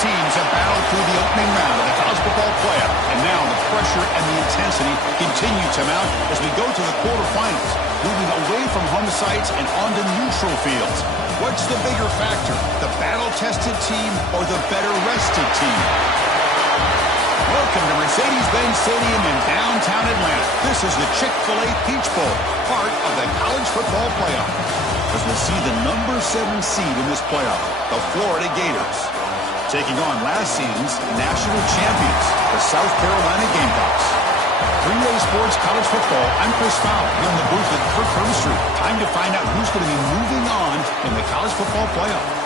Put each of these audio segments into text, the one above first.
teams have battled through the opening round of the college football playoff, and now the pressure and the intensity continue to mount as we go to the quarterfinals, moving away from home sites and onto neutral fields. What's the bigger factor, the battle-tested team or the better-rested team? Welcome to Mercedes-Benz Stadium in downtown Atlanta. This is the Chick-fil-A Peach Bowl, part of the college football playoff. As we'll see the number 7 seed in this playoff, the Florida Gators, taking on last season's national champions, the South Carolina Gamecocks. 3A Sports College Football, I'm Chris Fowler, here in the booth with Kirk Herbstreit. Time to find out who's going to be moving on in the college football playoff.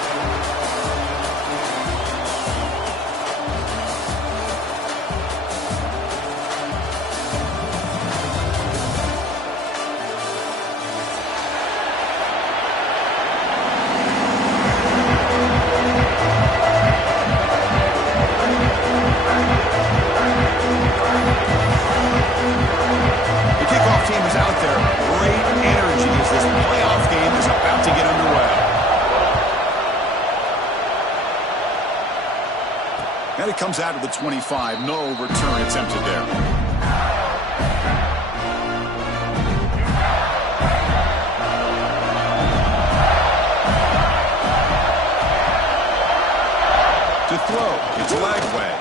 And it comes out of the 25. No return attempted there. To throw. It's Lagway.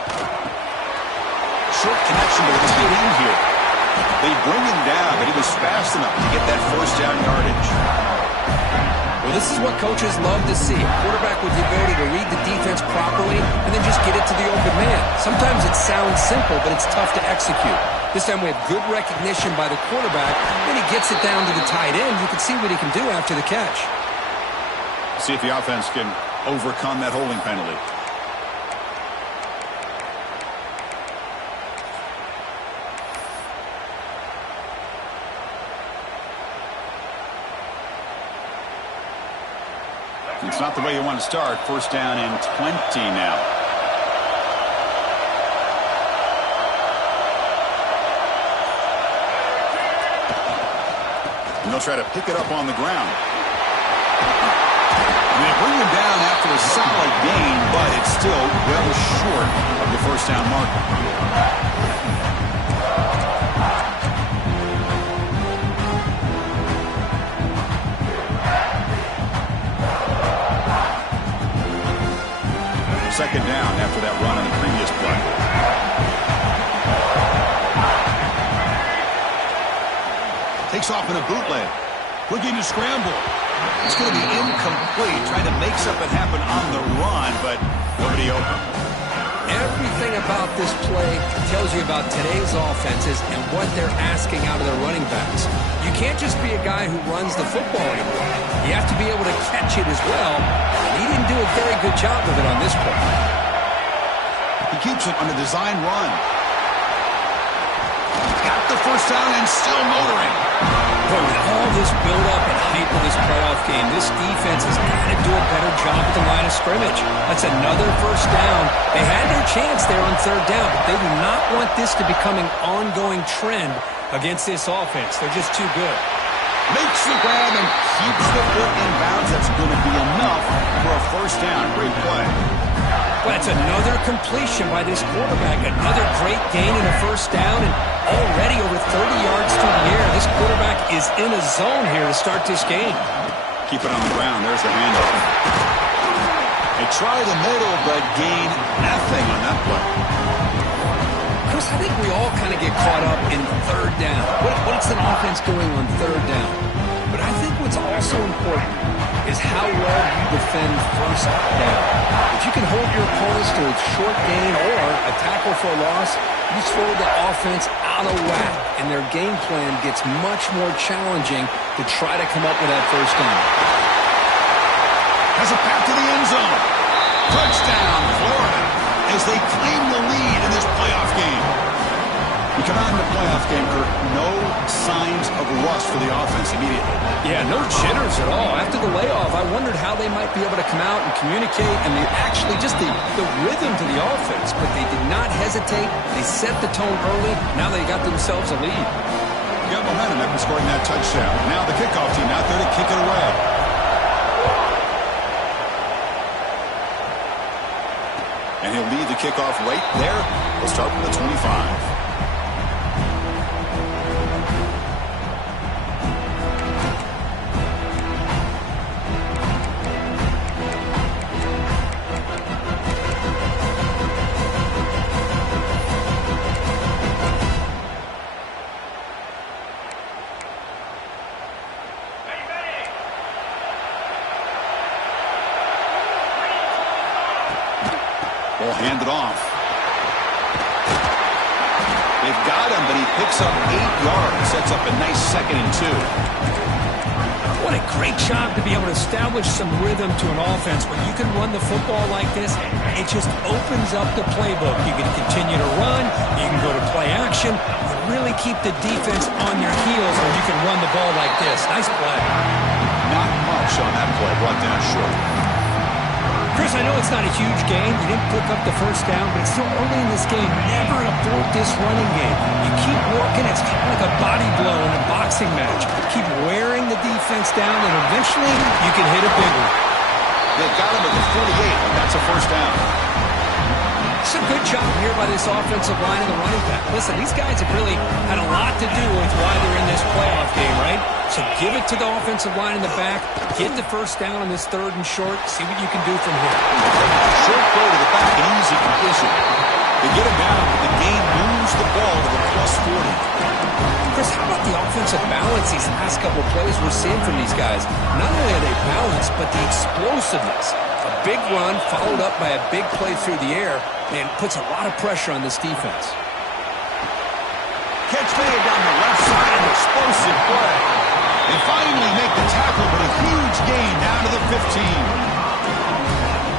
Short connection, but it's get in here. They bring him down, but he was fast enough to get that first down yardage. Well, this is what coaches love to see. A quarterback with the ability to read the defense properly and then just get it to the open man. Sometimes it sounds simple, but it's tough to execute. This time we have good recognition by the quarterback. When he gets it down to the tight end, you can see what he can do after the catch. See if the offense can overcome that holding penalty. It's not the way you want to start. First down and 20 now. And they'll try to pick it up on the ground. And they bring him down after a solid gain, but it's still well short of the first down marker. Second down after that run on the previous play. Takes off in a bootleg. Looking to scramble. It's going to be incomplete. Trying to make something happen on the run, but nobody open. Everything about this play tells you about today's offenses and what they're asking out of their running backs. You can't just be a guy who runs the football anymore. You have to be able to catch it as well. He didn't do a very good job of it on this play. He keeps it on the design run. Got the first down and still motoring. But with all this build-up and hype of this playoff game, this defense has got to do a better job at the line of scrimmage. That's another first down. They had their chance there on third down, but they do not want this to become an ongoing trend against this offense. They're just too good. Makes the grab and keeps the foot in bounds. That's going to be enough for a first down. Great play. Well, that's another completion by this quarterback. Another great gain in a first down, and already over 30 yards through the air. This quarterback is in a zone here to start this game. Keep it on the ground. There's the handoff. They try the middle, but gain nothing on that play. Chris, I think we all kind of get caught up in third down. What's an offense doing on third down? But I think what's also important is how well you defend first down. If you can hold your opponents to a short gain or a tackle for a loss, you throw the offense out of whack, and their game plan gets much more challenging to try to come up with that first down. Has a path to the end zone. Touchdown, Florida, as they claim the lead in this playoff game. We come out in the playoff game, Kirk, no signs of rust for the offense immediately. Yeah, no jitters at all. After the layoff, I wondered how they might be able to come out and communicate and actually just the rhythm to the offense. But they did not hesitate. They set the tone early. Now they got themselves a lead. You got momentum after scoring that touchdown. Now the kickoff team out there to kick it away. lead the kickoff right there. We'll start from the 25. Ball handed off. They've got him, but he picks up 8 yards. Sets up a nice 2nd and 2. What a great job to be able to establish some rhythm to an offense. When you can run the football like this, it just opens up the playbook. You can continue to run. You can go to play action. You really keep the defense on your heels when you can run the ball like this. Nice play. Not much on that play. Brought down short. Chris, I know it's not a huge gain. You didn't pick up the first down, but it's still early in this game. Never abort this running game. You keep working. It's kind of like a body blow in a boxing match. Keep wearing the defense down, and eventually you can hit a big one. They've got him at the 48, and that's a first down. It's a good job here by this offensive line and the running back. Listen, these guys have really had a lot to do with why they're in this playoff game, right? So give it to the offensive line in the back. Get the first down on this 3rd and short. See what you can do from here. Short throw to the back, an easy completion. They get him down, but the game moves the ball to the +40. Chris, how about the offensive balance these last couple of plays we're seeing from these guys? Not only are they balanced, but the explosiveness. A big run followed up by a big play through the air and puts a lot of pressure on this defense. Catch made down the left side, an explosive play. They finally make the tackle, but a huge gain down to the 15.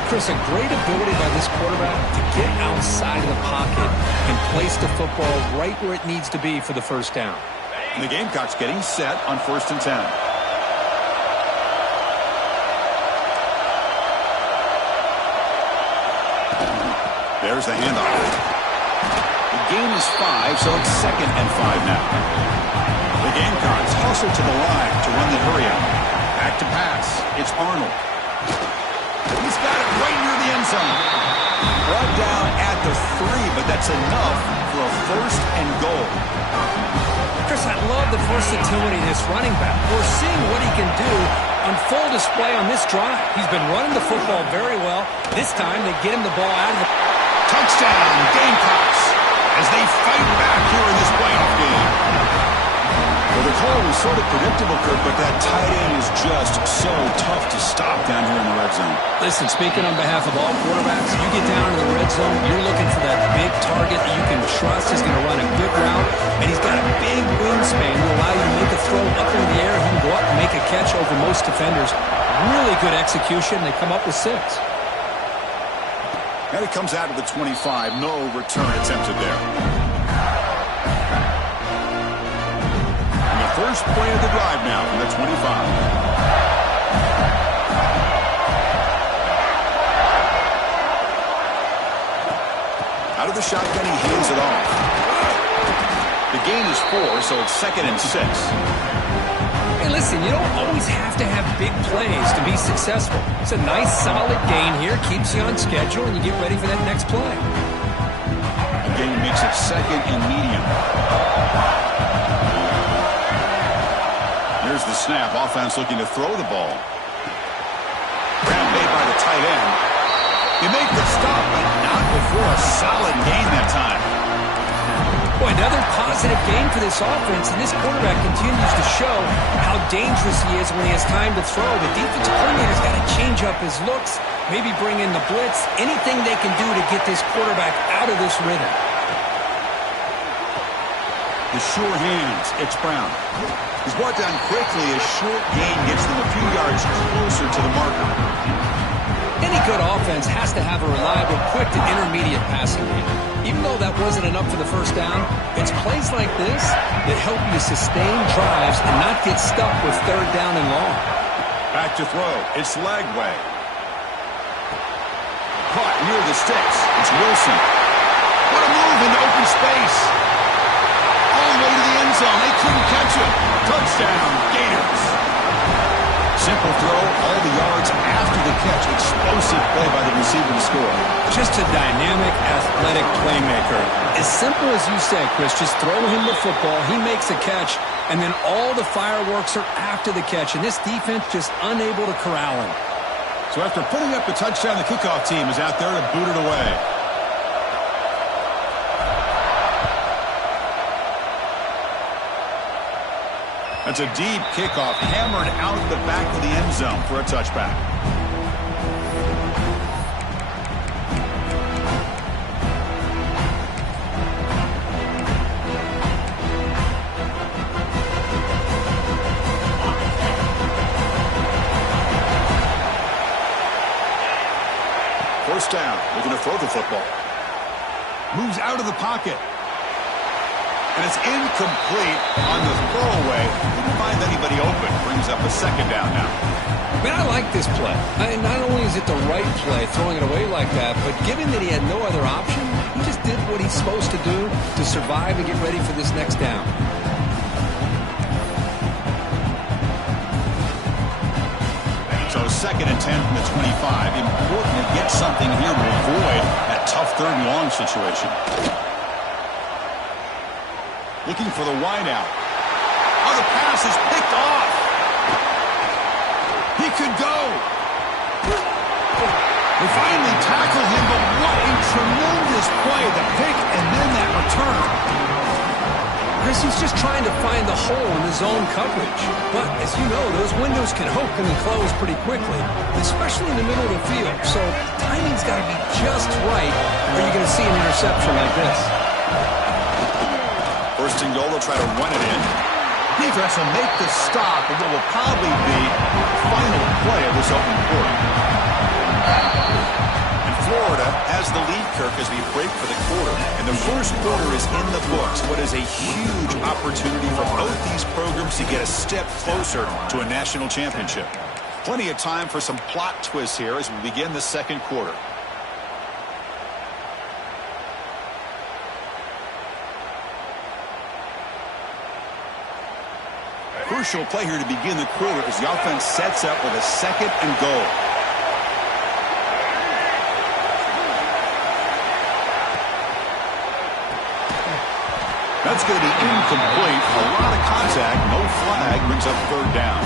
Chris, a great ability by this quarterback to get outside of the pocket and place the football right where it needs to be for the first down. And the Gamecocks getting set on 1st and 10. There's the handoff. The game is 5, so it's 2nd and 5 now. The Gamecocks hustle to the line to run the hurry out. Back to pass. It's Arnold. He's got it right near the end zone. Brought down at the 3, but that's enough for a 1st and goal. Chris, I love the versatility of this running back. We're seeing what he can do on full display on this drive. He's been running the football very well. This time they get him the ball out of the... Touchdown, Gamecocks, as they fight back here in this playoff game. Well, the call was sort of predictable, Kirk, but that tight end is just so tough to stop down here in the red zone. Listen, speaking on behalf of all quarterbacks, you get down in the red zone, you're looking for that big target that you can trust is going to run a good route, and he's got a big wingspan to allow you to make a throw up in the air. He can go up and make a catch over most defenders. Really good execution. They come up with 6. And it comes out of the 25. No return attempted there. And the first play of the drive now from the 25. Out of the shotgun, he hands it off. The gain is 4, so it's 2nd and 6. Hey, listen, you don't always have to have big plays to be successful. It's a nice, solid gain here. Keeps you on schedule, and you get ready for that next play. Again, he makes it 2nd and medium. Here's the snap. Offense looking to throw the ball. Grab made by the tight end. They make the stop, but not before a solid gain that time. Boy, another positive gain for this offense, and this quarterback continues to show how dangerous he is when he has time to throw. The defensive coordinator's got to change up his looks, maybe bring in the blitz, anything they can do to get this quarterback out of this rhythm. The sure hands, it's Brown. He's brought down quickly. A short gain gets them a few yards closer to the marker. Any good offense has to have a reliable, quick to intermediate passing game. Even though that wasn't enough for the first down, it's plays like this that help you sustain drives and not get stuck with 3rd down and long. Back to throw. It's Lagway. Caught near the sticks. It's Wilson. What a move into open space. All the way to the end zone. They couldn't catch him. Touchdown, Gators. Simple throw, all the yards after the catch. Explosive play by the receiver. receiver to score. Just a dynamic, athletic playmaker. As simple as you said, Chris, just throw him the football, he makes a catch, and then all the fireworks are after the catch, and this defense just unable to corral him. So after putting up the touchdown, the kickoff team is out there to boot it away. That's a deep kickoff, hammered out the back of the end zone for a touchback. First down, looking to throw the football. Moves out of the pocket. And it's incomplete on the throwaway. Didn't find anybody open. Brings up a second down now. Man, I like this play. Not only is it the right play, throwing it away like that, but given that he had no other option, he just did what he's supposed to do to survive and get ready for this next down. So 2nd and 10 from the 25. Important to get something here to avoid that tough 3rd and long situation. Looking for the wideout. Oh, the pass is picked off. He could go. They finally tackle him, but what a tremendous play. The pick and then that return. Chris, he's just trying to find the hole in his zone coverage. But, as you know, those windows can open and close pretty quickly, especially in the middle of the field. So, timing's got to be just right, or you're going to see an interception like this. First and goal, they'll try to run it in. Defense will make the stop, and what will probably be the final play of this open quarter. And Florida has the lead, Kirk, as we break for the quarter. And the first quarter is in the books. What is a huge opportunity for both these programs to get a step closer to a national championship. Plenty of time for some plot twists here as we begin the second quarter. Crucial play here to begin the quarter as the offense sets up with a 2nd and goal. That's going to be incomplete. A lot of contact, no flag, brings up 3rd down.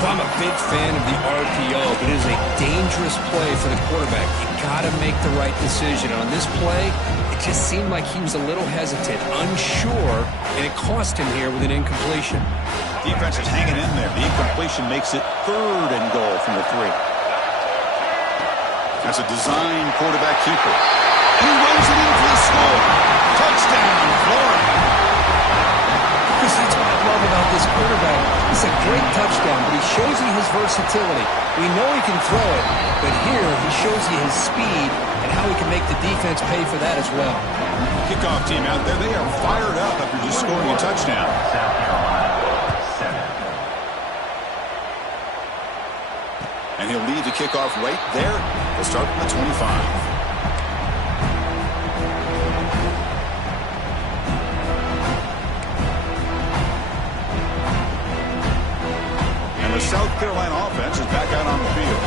Well, I'm a big fan of the RPO, but it is a dangerous play for the quarterback. You got to make the right decision. On this play, it just seemed like he was a little hesitant, unsure, and it cost him here with an incompletion. Defense is hanging in there. The incompletion makes it 3rd and goal from the 3. That's a design quarterback keeper. And he runs it in for the score. Touchdown, Florida. Because that's what I love about this quarterback. It's a great touchdown, but he shows you his versatility. We know he can throw it, but here he shows you his speed and how he can make the defense pay for that as well. Kickoff team out there, they are fired up after just scoring a touchdown. And he'll lead the kickoff right there. They'll start from the 25. The South Carolina offense is back out on the field.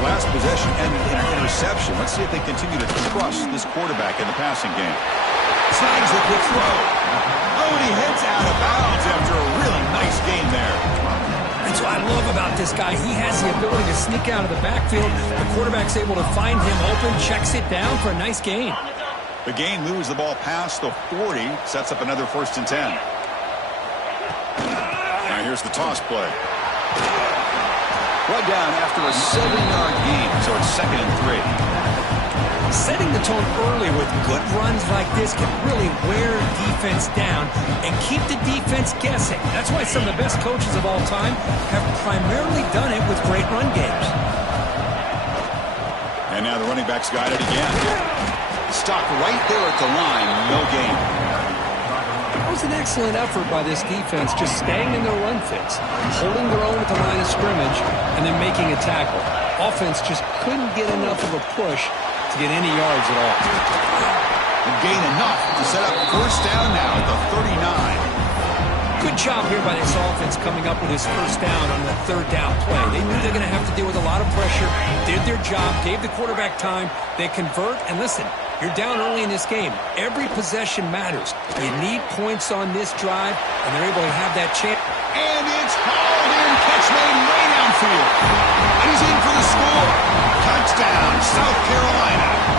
The last possession ended in an interception. Let's see if they continue to trust this quarterback in the passing game. Snags the quick throw. Oh, and he heads out of bounds after a really nice game there. That's what I love about this guy. He has the ability to sneak out of the backfield. The quarterback's able to find him open, checks it down for a nice gain. The gain moves the ball past the 40, sets up another 1st and 10. Now here's the toss play. Brought down after a 7-yard gain, so it's 2nd and 3. Setting the tone early with good runs like this can really wear defense down and keep the defense guessing. That's why some of the best coaches of all time have primarily done it with great run games. And now the running back's got it again. Stopped right there at the line, no gain. That was an excellent effort by this defense, just staying in their run fits, holding their own at the line of scrimmage, and then making a tackle. Offense just couldn't get enough of a push to get any yards at all. And gain enough to set up 1st down now at the 39. Good job here by this offense coming up with his first down on the third down play. They knew they're going to have to deal with a lot of pressure, did their job, gave the quarterback time. They convert, and listen, you're down early in this game. Every possession matters. You need points on this drive, and they're able to have that chance. And it's hauled in, catch made way downfield. And he's in for the score. Touchdown, South Carolina.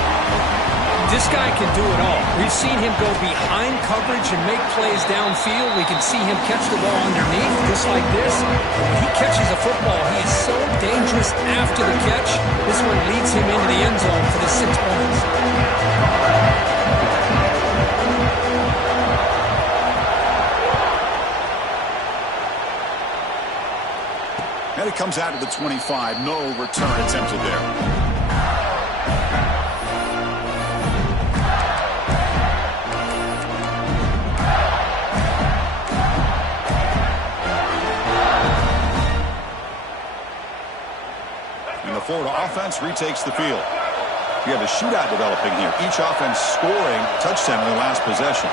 This guy can do it all. We've seen him go behind coverage and make plays downfield. We can see him catch the ball underneath, just like this. When he catches a football, he is so dangerous after the catch. This one leads him into the end zone for the 6 points. And it comes out to the 25. No return attempted there. Florida offense retakes the field. We have a shootout developing here. Each offense scoring touchdown in the last possession.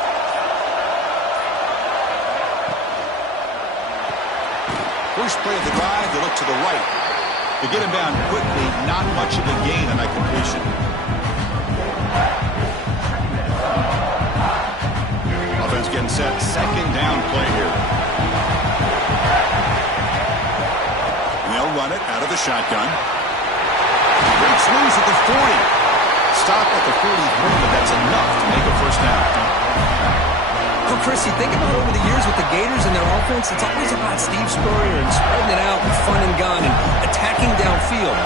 First play of the drive, they look to the right. They get him down quickly, not much of a gain on that completion. Offense getting set, second down play here. And they'll run it out of the shotgun. Breaks loose at the 40. Stop at the 43, but that's enough to make a first down. Well, Chrissy, think about over the years with the Gators and their offense, it's always about Steve Spurrier and spreading it out with fun and gun and attacking downfield.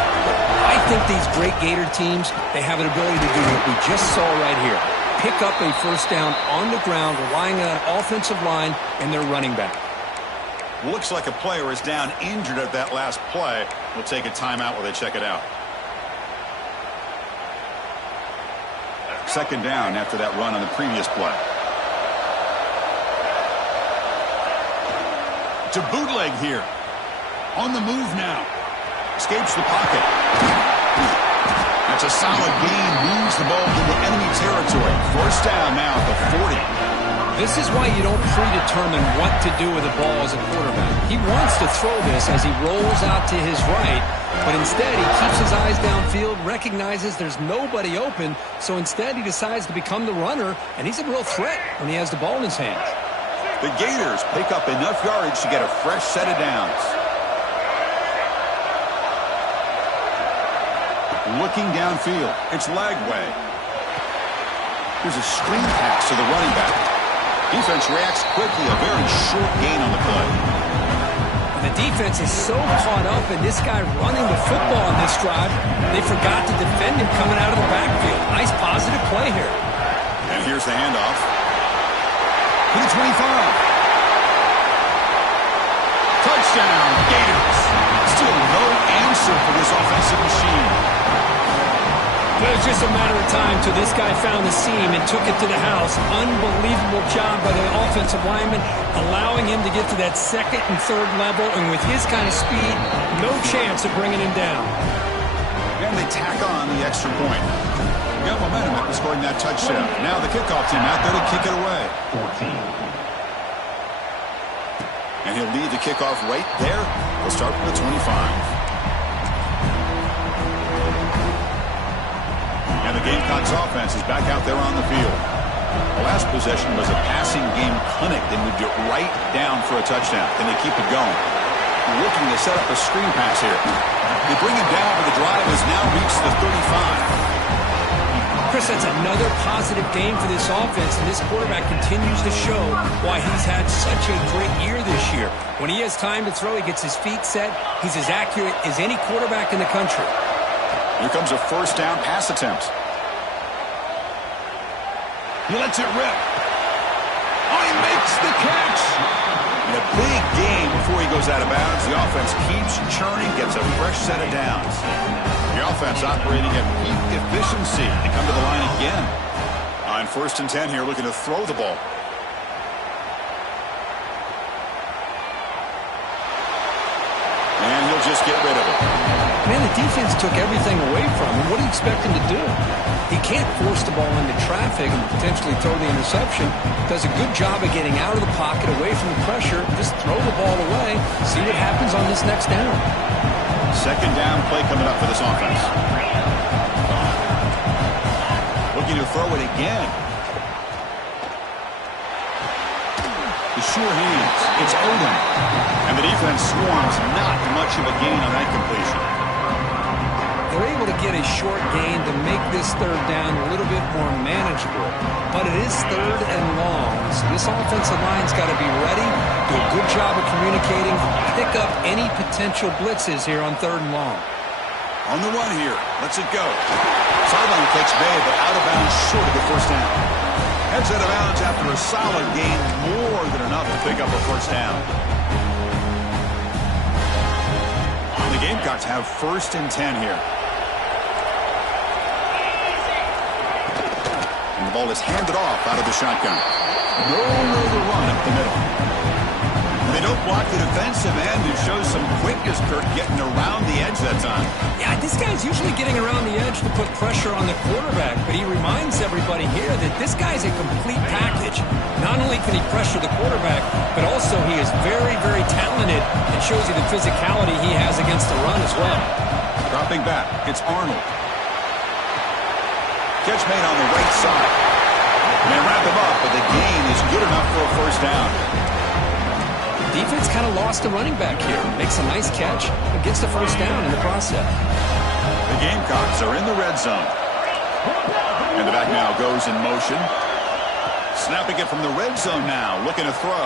I think these great Gator teams, they have an ability to do what we just saw right here. Pick up a first down on the ground, relying on an offensive line and their running back. Looks like a player is down injured at that last play. We'll take a timeout while they check it out. Second down after that run on the previous play. To bootleg here. On the move now. Escapes the pocket. That's a solid gain. Moves the ball into enemy territory. First down now at the 40. This is why you don't predetermine what to do with the ball as a quarterback. He wants to throw this as he rolls out to his right, but instead he keeps his eyes downfield, recognizes there's nobody open, so instead he decides to become the runner, and he's a real threat when he has the ball in his hands. The Gators pick up enough yardage to get a fresh set of downs. Looking downfield, it's Lagway. Here's a screen pass to the running back. Defense reacts quickly, a very short gain on the play. And the defense is so caught up in this guy running the football on this drive, they forgot to defend him coming out of the backfield. Nice positive play here. And here's the handoff. To the 25. Touchdown, Gators. Still no answer for this offensive machine. It was just a matter of time till this guy found the seam and took it to the house. Unbelievable job by the offensive lineman, allowing him to get to that second and third level, and with his kind of speed, no chance of bringing him down. And they tack on the extra point. Got momentum after scoring that touchdown. Now the kickoff team out there to kick it away. 14. And he'll lead the kickoff right there. He'll start from the 25. And the Gamecocks offense is back out there on the field. The last possession was a passing game clinic. They moved it right down for a touchdown. Then they keep it going. Looking to set up a screen pass here. They bring him down, but the drive has now reached the 35. Chris, that's another positive game for this offense, and this quarterback continues to show why he's had such a great year this year. When he has time to throw, he gets his feet set. He's as accurate as any quarterback in the country. Here comes a first down pass attempt. He lets it rip. Oh, he makes the catch. And a big gain before he goes out of bounds. The offense keeps churning, gets a fresh set of downs. The offense operating at peak efficiency. They come to the line again. On 1st and 10 here, looking to throw the ball. And he'll just get rid of it. Man, the defense took everything away from him. What do you expect him to do? He can't force the ball into traffic and potentially throw the interception. Does a good job of getting out of the pocket, away from the pressure. Just throw the ball away. See what happens on this next down. Second down play coming up for this offense. Looking to throw it again. The sure hands. It's Odom. And the defense swarms. Not much of a gain on that completion. They're able to get a short gain to make this third down a little bit more manageable. But it is third and long, so this offensive line's got to be ready, do a good job of communicating, pick up any potential blitzes here on third and long. On the run here. Let's it go. Sideline takes Bay, but out of bounds short of the first down. Heads out of bounds after a solid gain, more than enough to pick up a first down. The Gamecocks have 1st and 10 here. And the ball is handed off out of the shotgun. No room to run up the middle. They don't block the defensive end, who shows some quickness, Kirk, getting around the edge that time. Yeah, this guy's usually getting around the edge to put pressure on the quarterback, but he reminds everybody here that this guy's a complete package. Not only can he pressure the quarterback, but also he is very, very talented and shows you the physicality he has against the run as well. Dropping back, it's Arnold. Catch made on the right side. And they wrap him up, but the gain is good enough for a first down. Defense kind of lost the running back here. Makes a nice catch and gets the first down in the process. The Gamecocks are in the red zone. And the back now goes in motion. Snapping it from the red zone now. Looking to throw.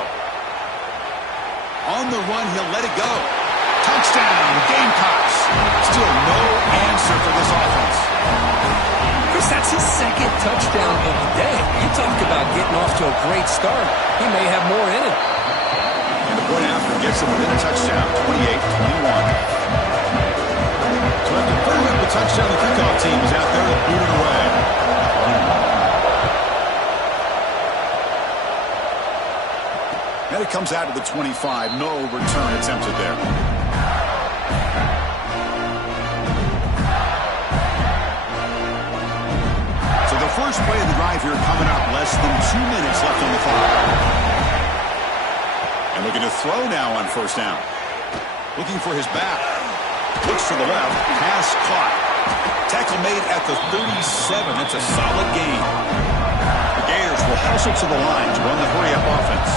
On the run, he'll let it go. Touchdown, Gamecocks. Still no answer for this offense. Chris, that's his second touchdown of the day. You talk about getting off to a great start. He may have more in it. And the point after gets him within a touchdown, 28-21. So after putting up a touchdown, the kickoff team is out there to boot it away. And it comes out to the 25. No return attempted there. So the first play of the drive here coming up. Less than 2 minutes left on the clock. And looking to throw now on first down. Looking for his back. Looks to the left. Pass caught. Tackle made at the 37. That's a solid gain. The Gators will hustle to the line to run the hurry-up offense.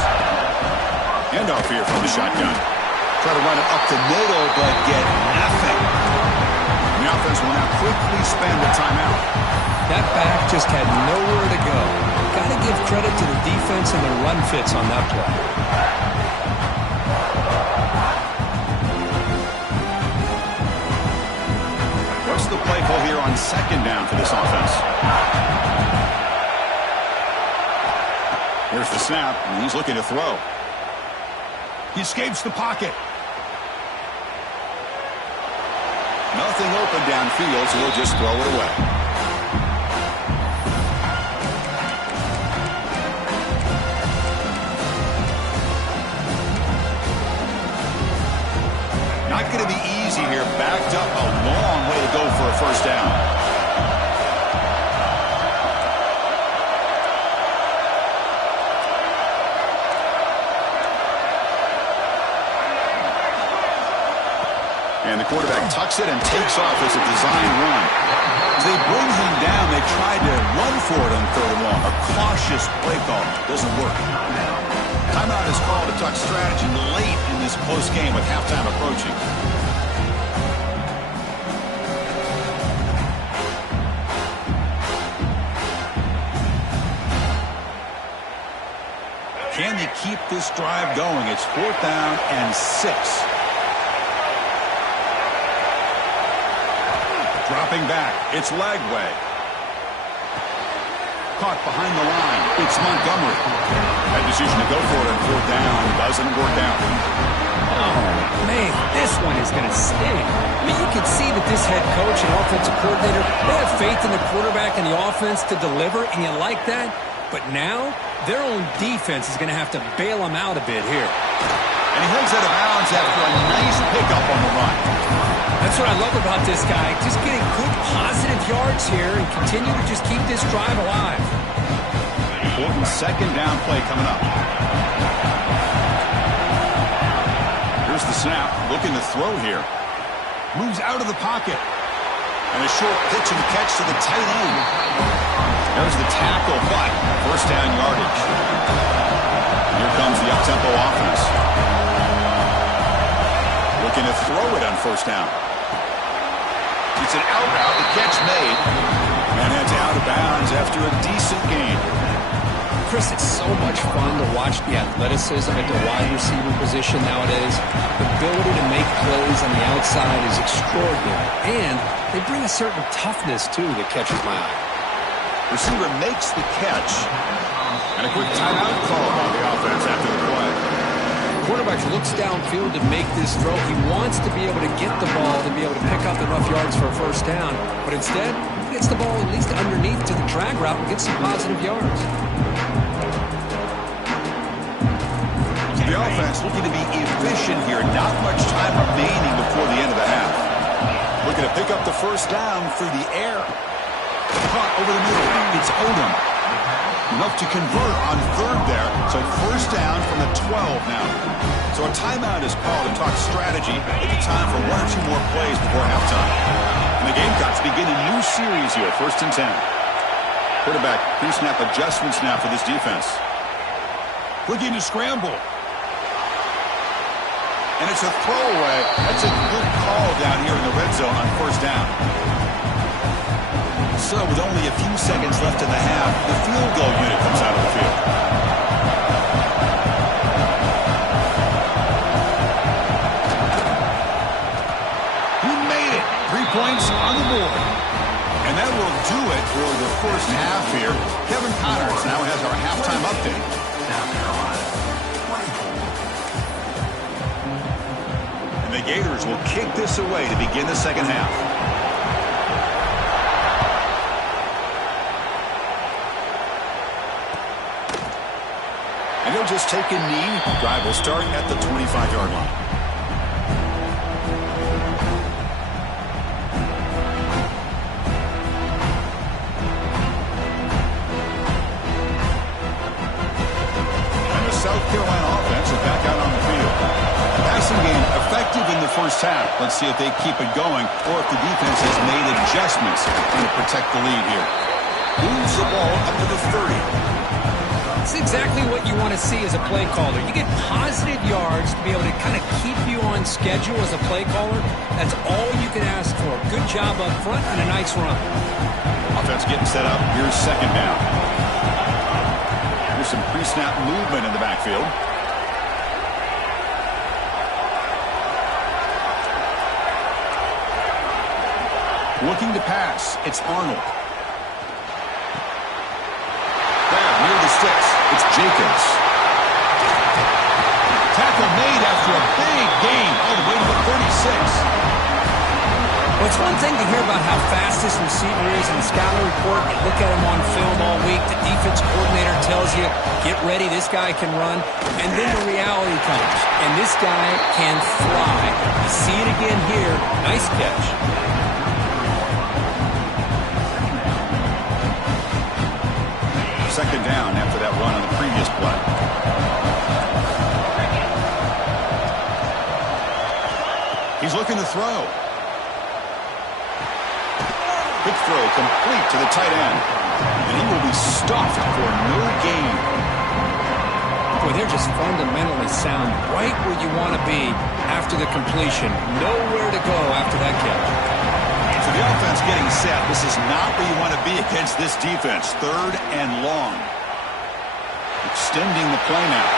Handoff here from the shotgun. Try to run it up the middle, but get nothing. The offense will now quickly spend the timeout. That back just had nowhere to go. Got to give credit to the defense and the run fits on that play. What's the play call here on second down for this offense? Here's the snap, and he's looking to throw. He escapes the pocket. Nothing open downfield, so he'll just throw it away. Not going to be easy here. Backed up a long way to go for a first down. And the quarterback tucks it and takes off as a design run. They bring him down. They tried to run for it on third and long. A cautious play call. Doesn't work. Timeout is called to talk strategy late in this close game with halftime approaching. Can they keep this drive going? It's 4th down and 6. Dropping back. It's Lagway. Caught behind the line. It's Montgomery. That decision to go for it on 4th down doesn't work out. Oh, man, this one is going to sting. I mean, you can see that this head coach and offensive coordinator, they have faith in the quarterback and the offense to deliver, and you like that. But now, their own defense is going to have to bail them out a bit here. And he heads out of bounds after a nice pickup on the run. That's what I love about this guy. Just getting good, positive yards here and continue to just keep this drive alive. Important second down play coming up. Here's the snap. Looking to throw here. Moves out of the pocket. And a short pitch and catch to the tight end. There's the tackle, but first down yardage. Here comes the up-tempo offense. Looking to throw it on first down. It's an out route. The catch made. And it's out of bounds after a decent game. Chris, it's so much fun to watch the athleticism at the wide receiver position nowadays. The ability to make plays on the outside is extraordinary. And they bring a certain toughness, too, that catches my eye. Receiver makes the catch. And a quick timeout call by the offense after the play. Quarterback looks downfield to make this throw. He wants to be able to get the ball to be able to pick up enough yards for a first down. But instead, he gets the ball at least underneath to the drag route and gets some positive yards. The offense looking to be efficient here. Not much time remaining before the end of the half. Looking to pick up the first down through the air. Caught over the middle. It's Odom. Enough to convert on third there. So first down from the 12 now. So a timeout is called to talk strategy. Maybe time for one or two more plays before halftime. And the Gamecocks begin a new series here. First and 10. Quarterback pre-snap adjustments now for this defense. Looking to scramble. And it's a throwaway. That's a good call down here in the red zone on first down. So with only a few seconds left in the half, the field goal unit comes out of the field. He made it. 3 points on the board. And that will do it for the first half here. Kevin Connors now has our halftime update. And the Gators will kick this away to begin the second half. And he'll just take a knee. Drive will start at the 25-yard line. And the South Carolina offense is back out on the field. Passing game effective in the first half. Let's see if they keep it going or if the defense has made adjustments to protect the lead here. Moves the ball up to the 30. It's exactly what you want to see as a play caller. You get positive yards to be able to kind of keep you on schedule as a play caller. That's all you can ask for. Good job up front and a nice run. Offense getting set up. Here's second down. Here's some pre-snap movement in the backfield. Looking to pass. It's Arnold. Near the sticks. It's Jacobs. Tackle made after a big gain all the way to the 36. Well, it's one thing to hear about how fast this receiver is in the scouting report. You look at him on film all week. The defense coordinator tells you, get ready, this guy can run. And then the reality comes. And this guy can fly. You see it again here. Nice catch. Second down after that run on the previous play. He's looking to throw. Quick throw complete to the tight end. And he will be stuffed for no gain. Boy, they're just fundamentally sound right where you want to be after the completion. Nowhere to go after that catch. So the offense getting set. This is not where you want to be against this defense. Third and long. Extending the play now.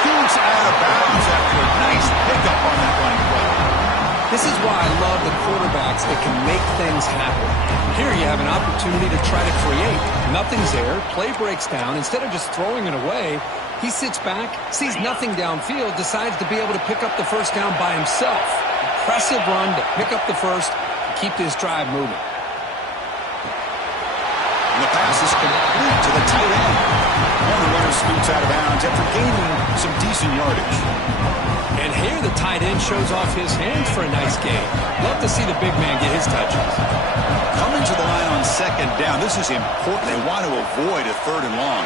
Scoots out of bounds after a nice pickup on that running play. This is why I love the quarterbacks that can make things happen. Here you have an opportunity to try to create. Nothing's there. Play breaks down. Instead of just throwing it away, he sits back, sees nothing downfield, decides to be able to pick up the first down by himself. Impressive run to pick up the first and keep this drive moving. And the pass is complete to the tight end. And the runner scoots out of bounds after gaining some decent yardage. And here the tight end shows off his hands for a nice gain. Love to see the big man get his touches. Coming to the line on second down. This is important. They want to avoid a third and long.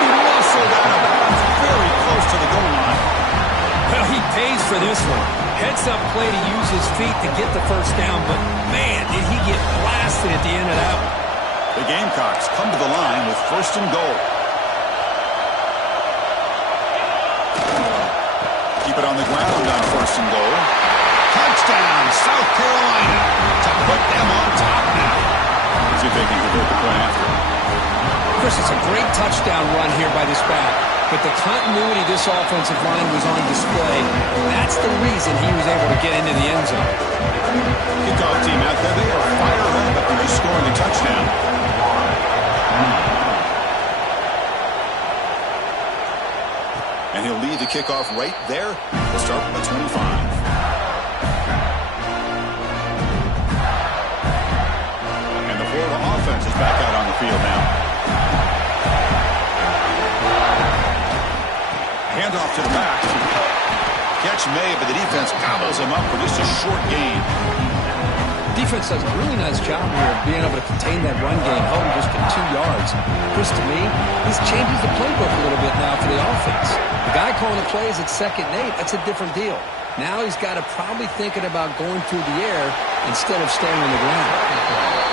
He muscled out of bounds very close to the goal line. Well, he pays for this one. Heads-up play to use his feet to get the first down, but man, did he get blasted at the end of that one. The Gamecocks come to the line with first and goal. Keep it on the ground on first and goal. Touchdown, South Carolina, to put them on top now. See if they can convert the point after. Chris, it's a great touchdown run here by this back, but the continuity this offensive line was on display. That's the reason he was able to get into the end zone. Kickoff team out there, they are fired up after just scoring a touchdown. And he'll lead the kickoff right there. We'll start with the 25. And the Florida offense is back out on the field now. Handoff to the back. Catch made, but the defense gobbles him up for just a short gain. Defense does a really nice job here of being able to contain that run game, home just to 2 yards. Chris, to me, this changes the playbook a little bit now for the offense. The guy calling the plays at 2nd and 8, that's a different deal. Now he's got to probably thinking about going through the air instead of staying on the ground.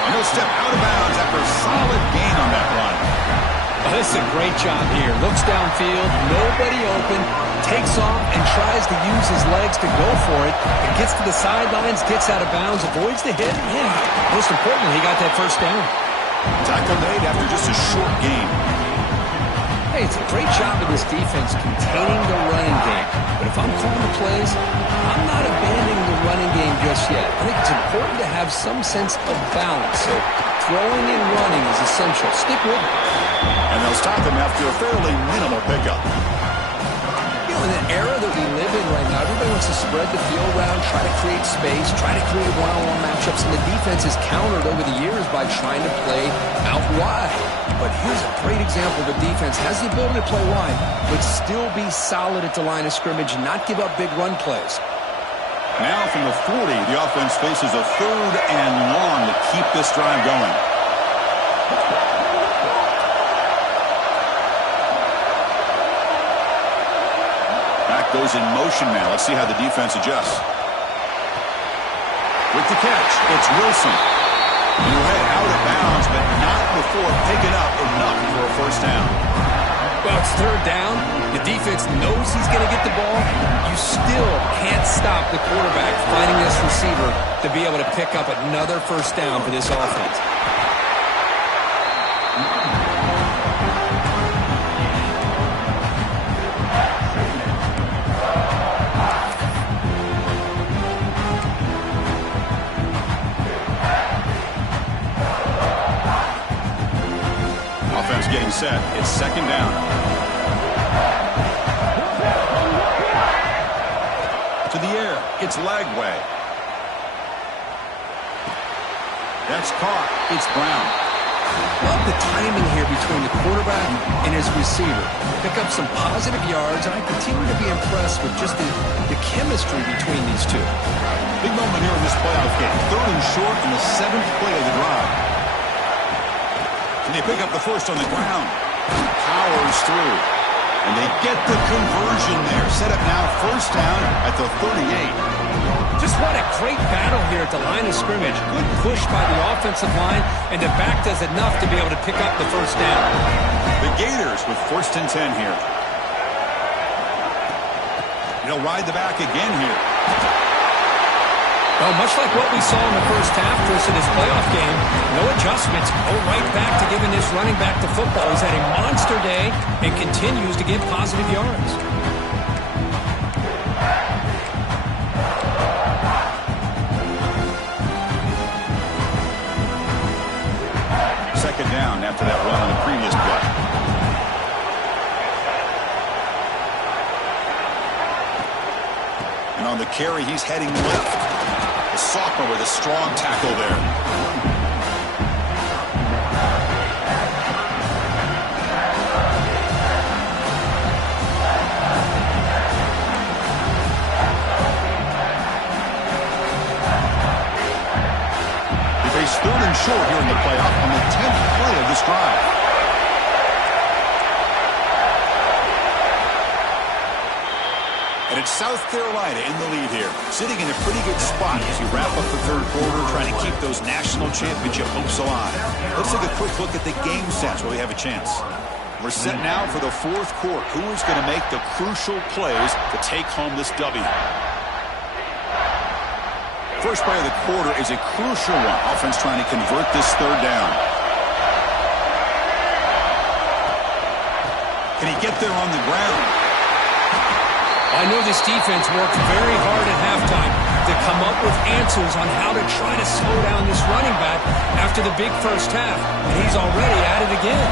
And he'll step out of bounds after a solid gain on that run. Oh, this is a great job here. Looks downfield, nobody open, takes off and tries to use his legs to go for it. And gets to the sidelines, gets out of bounds, avoids the hit, and most importantly, he got that first down. Tackle made after just a short gain. Hey, it's a great job of this defense containing the running game. But if I'm calling the plays, I'm not abandoning the running game just yet. I think it's important to have some sense of balance. So throwing and running is essential. Stick with it. And they'll stop him after a fairly minimal pickup. You know, in the era that we live in right now, everybody wants to spread the field around, try to create space, try to create one-on-one matchups, and the defense is countered over the years by trying to play out wide. But here's a great example of a defense has the ability to play wide, but still be solid at the line of scrimmage and not give up big run plays. Now from the 40, the offense faces a 3rd and long to keep this drive going. Back goes in motion now. Let's see how the defense adjusts. With the catch, it's Wilson. And he'll head out of bounds, but not before picking up enough for a first down. Well, it's 3rd down. The defense knows he's going to get the ball. You still can't stop the quarterback finding this receiver to be able to pick up another first down for this offense. Offense getting set. It's 2nd down. To the air. It's Lagway. That's caught. It's Brown. Love the timing here between the quarterback and his receiver. Pick up some positive yards, and I continue to be impressed with just the chemistry between these two. Big moment here in this playoff game. 3rd and short in the 7th play of the drive. And they pick up the first on the ground. Powers through. And they get the conversion there. Set up now first down at the 38. Just what a great battle here at the line of scrimmage. Good push by the offensive line, and the back does enough to be able to pick up the first down. The Gators with 1st and 10 here. They'll ride the back again here. Well, much like what we saw in the first half, Chris, in this playoff game, no adjustments. Go right back to giving this running back the football. He's had a monster day and continues to get positive yards. Second down after that run on the previous play. And on the carry, he's heading left. The sophomore with a strong tackle there. It's 3rd and short here in the playoff on the 10th play of this drive. And it's South Carolina in the lead here, sitting in a pretty good spot as you wrap up the 3rd quarter, trying to keep those national championship hopes alive. Let's take a quick look at the game stats where we have a chance. We're set now for the 4th quarter. Who is going to make the crucial plays to take home this W? First play of the quarter is a crucial one. Offense trying to convert this 3rd down. Can he get there on the ground? I know this defense worked very hard at halftime to come up with answers on how to try to slow down this running back after the big first half. And he's already at it again.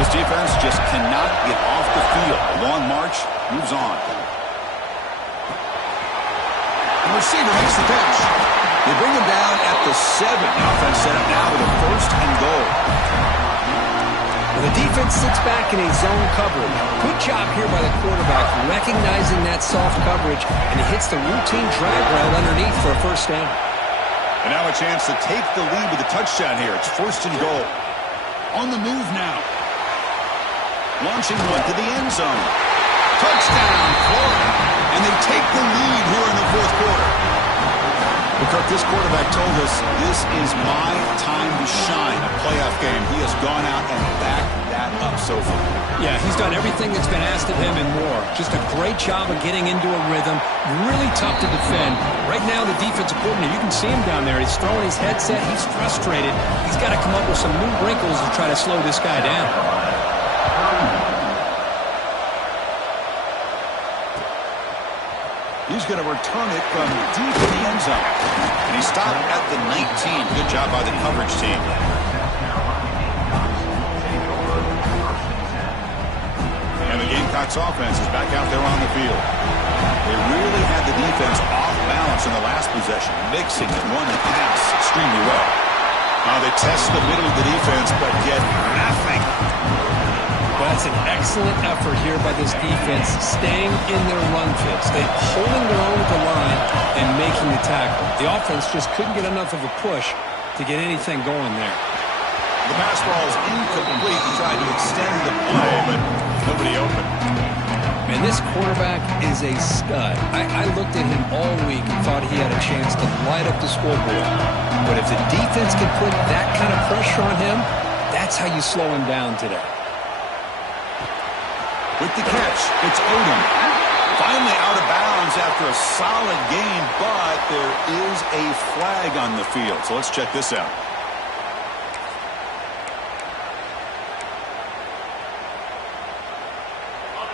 This defense just cannot get off the field. A long march moves on. The receiver makes the catch. They bring him down at the 7. The offense set up now with a 1st and goal. The defense sits back in a zone coverage. Good job here by the quarterback, recognizing that soft coverage, and he hits the routine drag route underneath for a 1st down. And now a chance to take the lead with a touchdown here. It's 1st and goal. On the move now. Launching one to the end zone. Touchdown, Florida. And they take the lead here in the 4th quarter. Well, Kirk, this quarterback told us this is my time to shine. A playoff game. He has gone out and backed that up so far. Yeah, he's done everything that's been asked of him and more. Just a great job of getting into a rhythm. Really tough to defend. Right now, the defensive coordinator, you can see him down there. He's throwing his headset. He's frustrated. He's got to come up with some new wrinkles to try to slow this guy down. He's going to return it from deep in the end zone. And he stopped at the 19. Good job by the coverage team. And the Gamecocks offense is back out there on the field. They really had the defense off balance in the last possession, mixing and run and pass extremely well. Now they test the middle of the defense, but get nothing. That's an excellent effort here by this defense, staying in their run fits. They're holding their own at the line and making the tackle. The offense just couldn't get enough of a push to get anything going there. The pass ball is incomplete. He tried to extend the play, but nobody open. And this quarterback is a stud. I looked at him all week and thought he had a chance to light up the scoreboard. But if the defense can put that kind of pressure on him, that's how you slow him down today. With the catch, it's Odom. Finally out of bounds after a solid game, but there is a flag on the field. So let's check this out.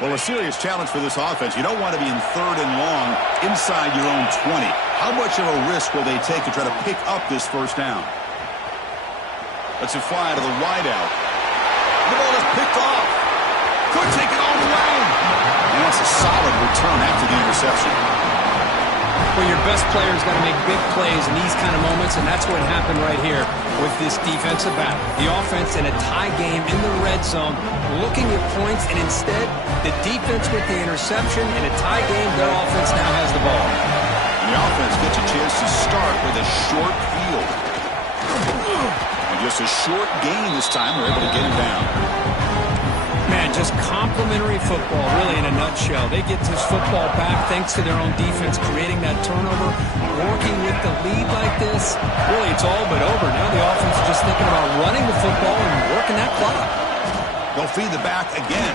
Well, a serious challenge for this offense. You don't want to be in 3rd and long inside your own 20. How much of a risk will they take to try to pick up this 1st down? Let's it fly to the wideout. The ball is picked off. Could take it all the way. And that's a solid return after the interception. Well, your best player's got to make big plays in these kind of moments, and that's what happened right here with this defensive back. The offense in a tie game in the red zone, looking at points, and instead, the defense with the interception. In a tie game, their offense now has the ball. And the offense gets a chance to start with a short field. And just a short gain this time. They're able to get him down. Man, just complimentary football, really, in a nutshell. They get this football back thanks to their own defense, creating that turnover, working with the lead like this. Really, it's all but over. Now the offense is just thinking about running the football and working that clock. They'll feed the back again.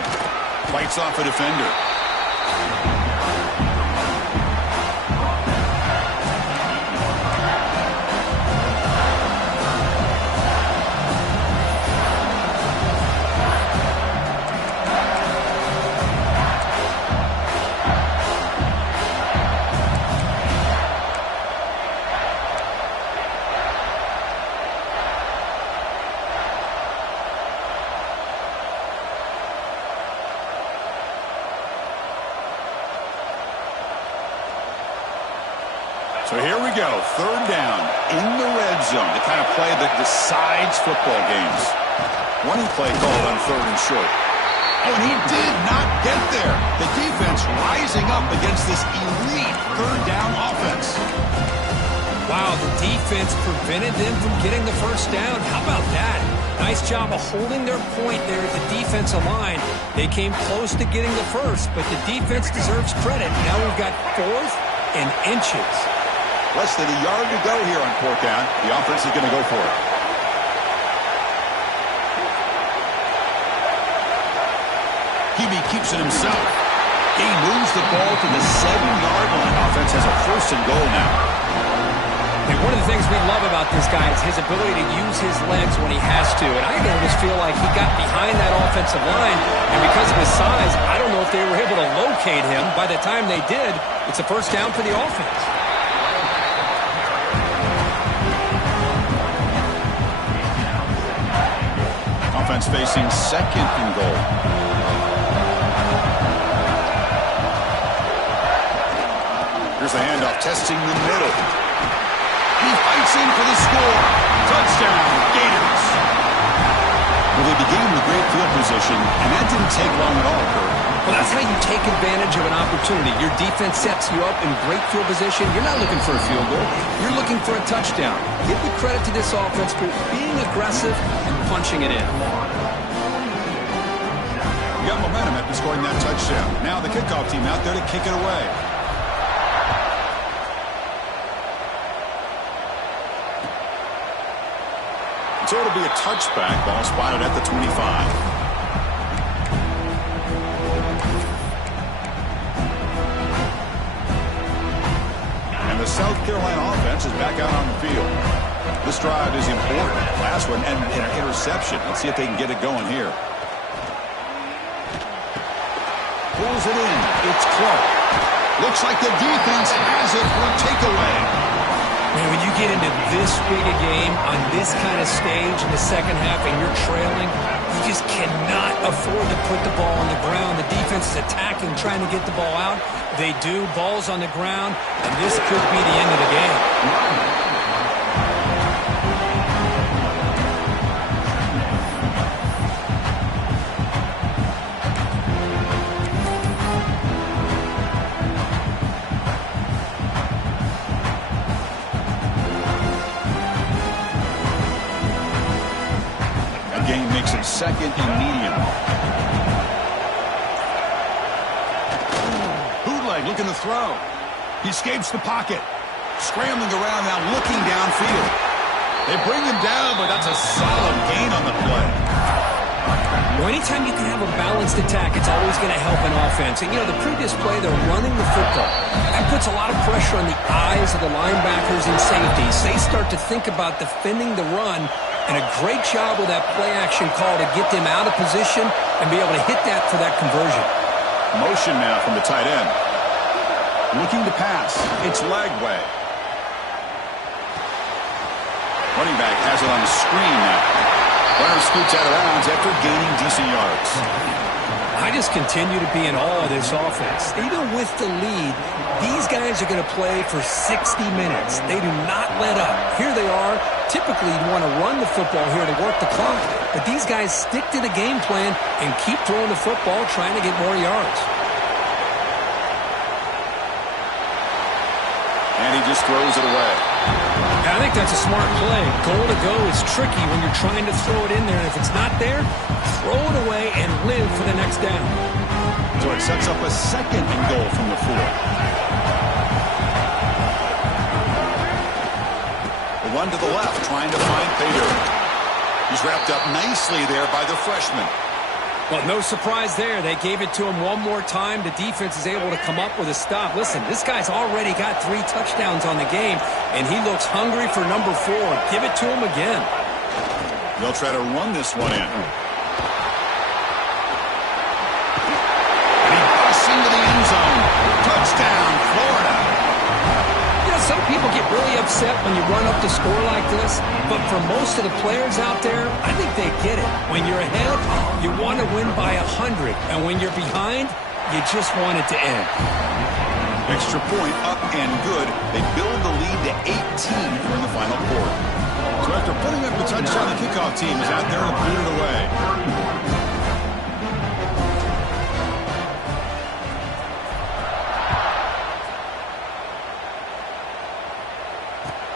Fights off a defender. So here we go, third down in the red zone, the kind of play that decides football games. Running play called on third and short. Oh, and he did not get there. The defense rising up against this elite third down offense. Wow, the defense prevented them from getting the first down. How about that? Nice job of holding their point there at the defensive line. They came close to getting the first, but the defense deserves credit. Now we've got 4th and inches. Less than a yard to go here on 4th down. The offense is going to go for it. Hebe keeps it himself. He moves the ball to the 7-yard line. Offense has a 1st and goal now. And one of the things we love about this guy is his ability to use his legs when he has to. And I almost feel like he got behind that offensive line, and because of his size, I don't know if they were able to locate him. By the time they did, it's a 1st down for the offense. Offense facing 2nd and goal. Here's the handoff, testing the middle. He fights in for the score. Touchdown, Gators. Well, they began with great field position, and that didn't take long at all, Kurt. Well, that's how you take advantage of an opportunity. Your defense sets you up in great field position. You're not looking for a field goal. You're looking for a touchdown. Give the credit to this offense for being aggressive and punching it in. You got momentum after scoring that touchdown. Now the kickoff team out there to kick it away. So it'll be a touchback. Ball spotted at the 25. And the South Carolina offense is back out on the field. This drive is important. Last one ended in an interception. Let's see if they can get it going here. Pulls it in. It's Clark. Looks like the defense has it for a takeaway. Man, when you get into this big a game on this kind of stage in the second half and you're trailing, you just cannot afford to put the ball on the ground. The defense is attacking, trying to get the ball out. They do. Ball's on the ground, and this could be the end of the game. Game makes it 2nd and medium. Bootleg looking to throw. He escapes the pocket. Scrambling around now, looking downfield. They bring him down, but that's a solid gain on the play. Well, anytime you can have a balanced attack, it's always going to help an offense. And, you know, the previous play, they're running the football. That puts a lot of pressure on the eyes of the linebackers and safeties. They start to think about defending the run. And a great job with that play-action call to get them out of position and be able to hit that for that conversion. Motion now from the tight end. Looking to pass. It's Lagway. Running back has it on the screen now. Runner scoots out of bounds after gaining decent yards. I just continue to be in awe of this offense. Even with the lead, these guys are going to play for 60 minutes. They do not let up. Here they are. Typically, you'd want to run the football here to work the clock, but these guys stick to the game plan and keep throwing the football, trying to get more yards. And he just throws it away. I think that's a smart play. Goal to go is tricky when you're trying to throw it in there, and if it's not there, throw it away and live for the next down. So it sets up a 2nd and goal from the 4. Run to the left, trying to find Pater. He's wrapped up nicely there by the freshman. Well, no surprise there. They gave it to him one more time. The defense is able to come up with a stop. Listen, this guy's already got 3 touchdowns on the game, and he looks hungry for number 4. Give it to him again. They'll try to run this one in. And he busts into the end zone. Touchdown, Florida. Some people get really upset when you run up to score like this, but for most of the players out there, I think they get it. When you're ahead, you want to win by 100, and when you're behind, you just want it to end. Extra point up and good. They build the lead. Putting up the touchdown, the kickoff team is out there to boot it away.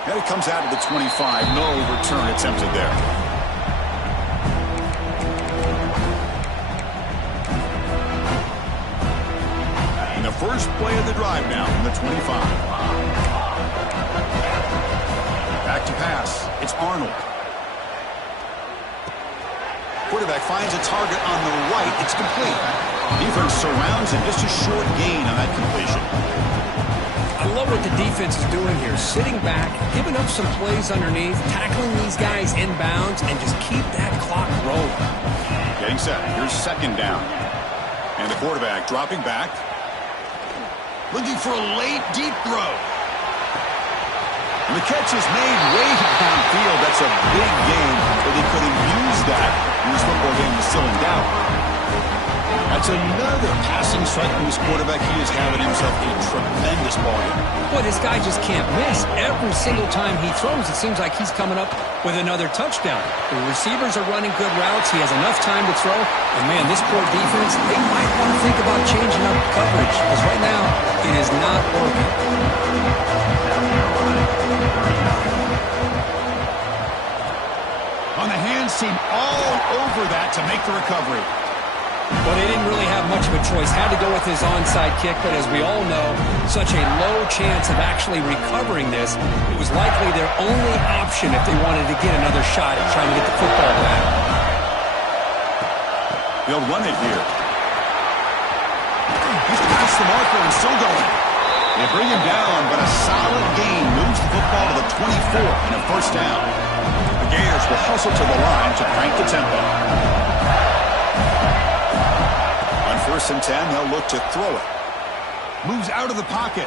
And it comes out to the 25. No return attempted there. And the first play of the drive now from the 25. Back to pass. It's Arnold. Quarterback finds a target on the right. It's complete. Defense surrounds him. Just a short gain on that completion. I love what the defense is doing here. Sitting back, giving up some plays underneath, tackling these guys inbounds, and just keep that clock rolling. Getting set. Here's second down. And the quarterback dropping back. Looking for a late, deep throw. And the catch is made way downfield. That's a big gain, but they could have used that when this football game was still in doubt. That's another passing strike from his quarterback. He is having himself a tremendous ball game. Boy, this guy just can't miss. Every single time he throws, it seems like he's coming up with another touchdown. The receivers are running good routes. He has enough time to throw. And, man, this poor defense, they might want to think about changing up coverage, because right now it is not working. On the hands team all over that to make the recovery. Well, they didn't really have much of a choice. Had to go with his onside kick, but as we all know, such a low chance of actually recovering this. It was likely their only option if they wanted to get another shot at trying to get the football back. They'll run it here. He's past the marker and still going. They bring him down, but a solid gain moves the football to the 24 and a first down. The Gators will hustle to the line to crank the tempo. On 1st and 10, they'll look to throw it. Moves out of the pocket.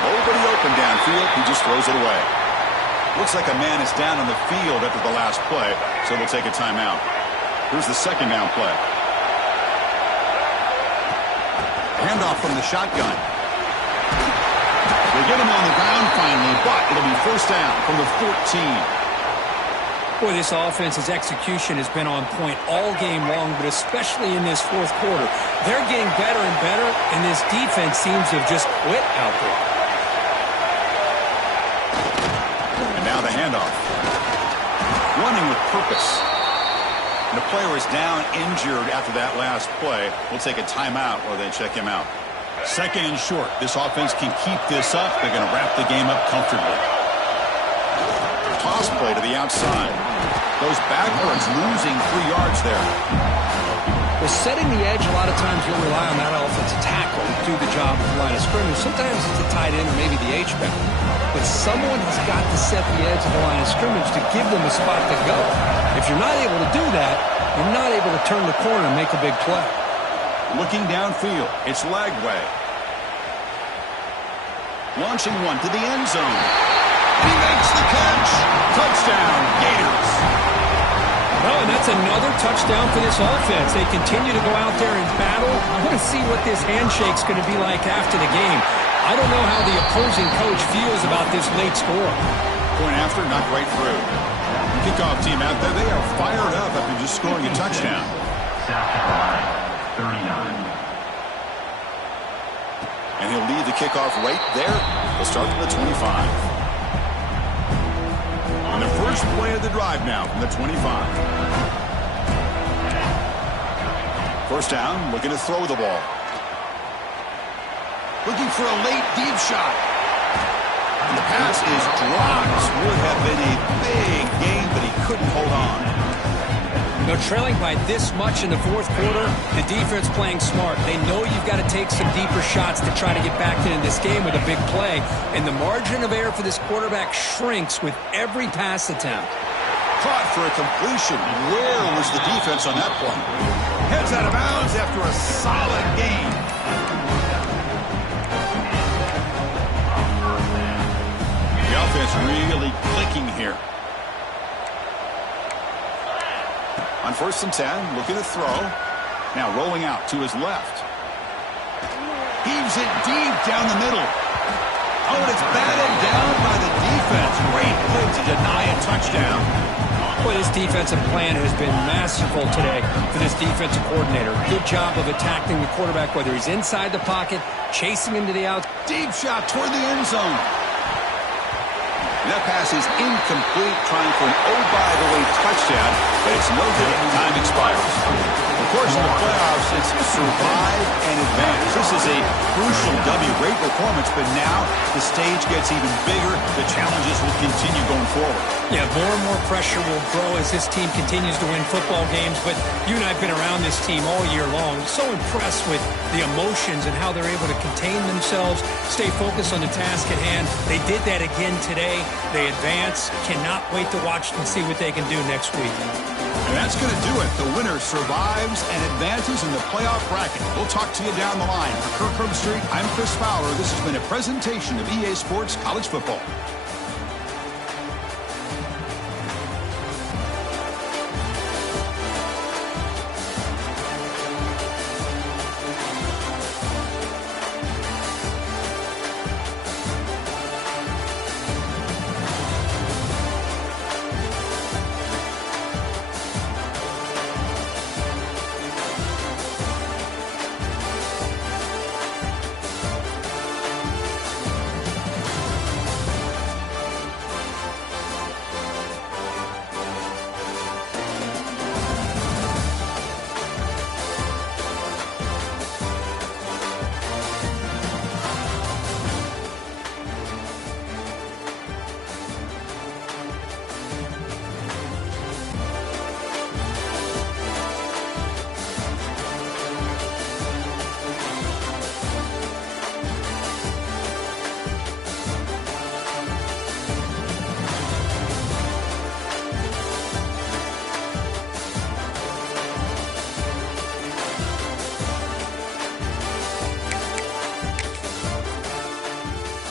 Nobody open downfield. He just throws it away. Looks like a man is down on the field after the last play, so they'll take a timeout. Here's the second down play. Handoff from the shotgun. They get him on the ground finally, but it'll be first down from the 14. Boy, this offense's execution has been on point all game long, but especially in this fourth quarter. They're getting better and better, and this defense seems to have just quit out there. And now the handoff. Running with purpose. And the player is down injured after that last play. We'll take a timeout or they check him out. Second and short. This offense can keep this up. They're going to wrap the game up comfortably. Toss play to the outside. Goes backwards, losing 3 yards there. Well, setting the edge, a lot of times you'll rely on that offensive tackle to do the job at the line of scrimmage. Sometimes it's a tight end or maybe the H-back. But someone has got to set the edge of the line of scrimmage to give them a spot to go. If you're not able to do that, you're not able to turn the corner and make a big play. Looking downfield, it's Lagway. Launching one to the end zone. And he makes the catch. Touchdown, Gators. Well, and that's another touchdown for this offense. They continue to go out there and battle. I want to see what this handshake's going to be like after the game. I don't know how the opposing coach feels about this late score. Going after, not right through. Kickoff team out there, they are fired up after just scoring a touchdown. South Carolina, 39. And he'll lead the kickoff right there. They'll start from the 25. And the first play of the drive now from the 25. First down, looking to throw the ball. Looking for a late deep shot. And the pass is dropped. Would have been a big gain, but he couldn't hold on. They're trailing by this much in the fourth quarter. The defense playing smart. They know you've got to take some deeper shots to try to get back into this game with a big play. And the margin of error for this quarterback shrinks with every pass attempt. Caught for a completion. Where was the defense on that play? Heads out of bounds after a solid gain. The offense really clicking here. On 1st and 10, looking to throw. Now rolling out to his left. Heaves it deep down the middle. Oh, and it's batted down by the defense. Great play to deny a touchdown. Boy, this defensive plan has been masterful today for this defensive coordinator. Good job of attacking the quarterback, whether he's inside the pocket, chasing him to the out. Deep shot toward the end zone. That pass is incomplete, trying for an oh-by-the-way touchdown, but it's no good. Time expires. Of course, in the playoffs, it's survive and advance. This is a crucial W. Great performance, but now the stage gets even bigger. The challenges will continue going forward. Yeah, more and more pressure will grow as this team continues to win football games, but you and I have been around this team all year long. So impressed with the emotions and how they're able to contain themselves, stay focused on the task at hand. They did that again today. They advance. Cannot wait to watch and see what they can do next week. And that's going to do it. The winner survives and advances in the playoff bracket. We'll talk to you down the line. For Kirk Herbstreit, I'm Chris Fowler. This has been a presentation of EA Sports College Football.